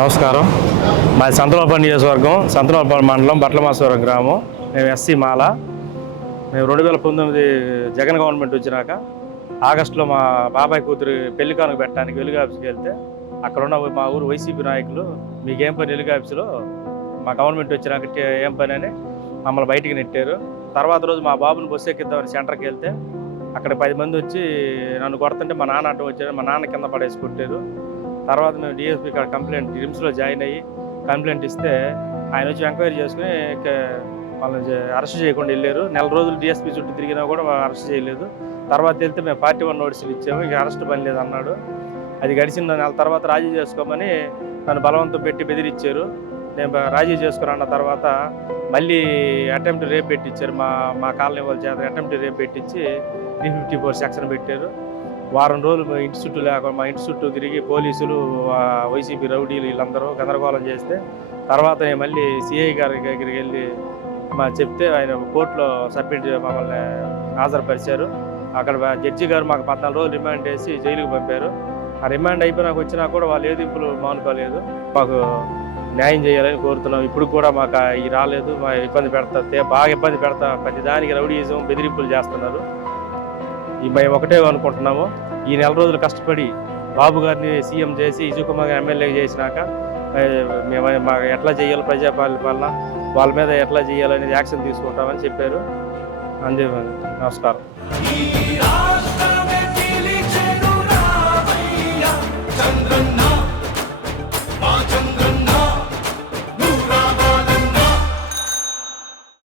నమస్కారం. మాది సంతనోపల్లి నియోజకవర్గం, సంతనోపల్లి మండలం, బట్లమాసవరం గ్రామం. మేము ఎస్సీ మాల. మేము 2019 జగన్ గవర్నమెంట్ వచ్చినాక ఆగస్టులో మా బాబాయ్ కూతురు పెళ్లి కానుక పెట్టడానికి వెలుగు ఆఫీస్కి వెళ్తే అక్కడ ఉన్న మా ఊరు వైసీపీ నాయకులు మీకేం పని వెలుగు ఆఫీసులో, మా గవర్నమెంట్ వచ్చినాక ఏం పని అని మమ్మల్ని బయటికి నెట్టారు. తర్వాత రోజు మా బాబుని బస్సు ఎక్కిద్దామని సెంటర్కి వెళ్తే అక్కడ 10 మంది వచ్చి నన్ను కొడుతుంటే మా నాన్న అడ్డం వచ్చారు. మా నాన్న కింద పడేసి కొట్టారు. తర్వాత మేము డిఎస్పీ కాడ కంప్లైంట్, రిమ్స్లో జాయిన్ అయ్యి కంప్లైంట్ ఇస్తే ఆయన వచ్చి ఎంక్వైరీ చేసుకుని వాళ్ళని అరెస్ట్ చేయకుండా వెళ్ళారు. నెల రోజులు డిఎస్పీ చుట్టూ తిరిగినా కూడా అరెస్ట్ చేయలేదు. తర్వాత వెళ్తే మేము పార్టీ 1 నోటీసులు ఇచ్చాము, ఇక అరెస్ట్ పని లేదు అన్నాడు. అది గడిచిన నెల తర్వాత రాజీ చేసుకోమని నన్ను బలవంతం పెట్టి బెదిరించారు. నేను రాజీ చేసుకుని అన్న తర్వాత మళ్ళీ అటెంప్ట్ రేప్ పెట్టించారు. మా కాలనీ వాళ్ళ చేత అటెంప్ట్ రేప్ పెట్టించి 354 సెక్షన్ పెట్టారు. వారం రోజులు మా ఇంటి చుట్టూ లేకుండా మా ఇంటి చుట్టూ తిరిగి పోలీసులు, వైసీపీ రౌడీలు వీళ్ళందరూ గందరగోళం చేస్తే తర్వాత నేను మళ్ళీ సిఐ గారి దగ్గరికి వెళ్ళి చెప్తే ఆయన కోర్టులో సబ్మిట్ మమ్మల్ని హాజరుపరిచారు. అక్కడ జడ్జి గారు మాకు 14 రోజులు రిమాండ్ చేసి జైలుకి పంపారు. ఆ రిమాండ్ అయిపోయినాక వచ్చినా కూడా వాళ్ళు ఏదింపులు మానుకోలేదు. మాకు న్యాయం చేయాలని కోరుతున్నాం. ఇప్పుడు కూడా మాకు ఈ రాలేదు, మా ఇబ్బంది బాగా ఇబ్బంది పెడతా, ప్రతి దానికి రౌడీజం బెదిరింపులు చేస్తున్నారు. మేము ఒకటే అనుకుంటున్నాము, ఈ నెల రోజులు కష్టపడి బాబు గారిని సీఎం చేసి ఇజుకుమార్ ఎమ్మెల్యే చేసినాక మేము మాకు ఎట్లా చేయాలి, ప్రజాపాలన వాళ్ళ మీద ఎట్లా చేయాలనేది యాక్షన్ తీసుకుంటామని చెప్పారు. అంతే. నమస్కారం.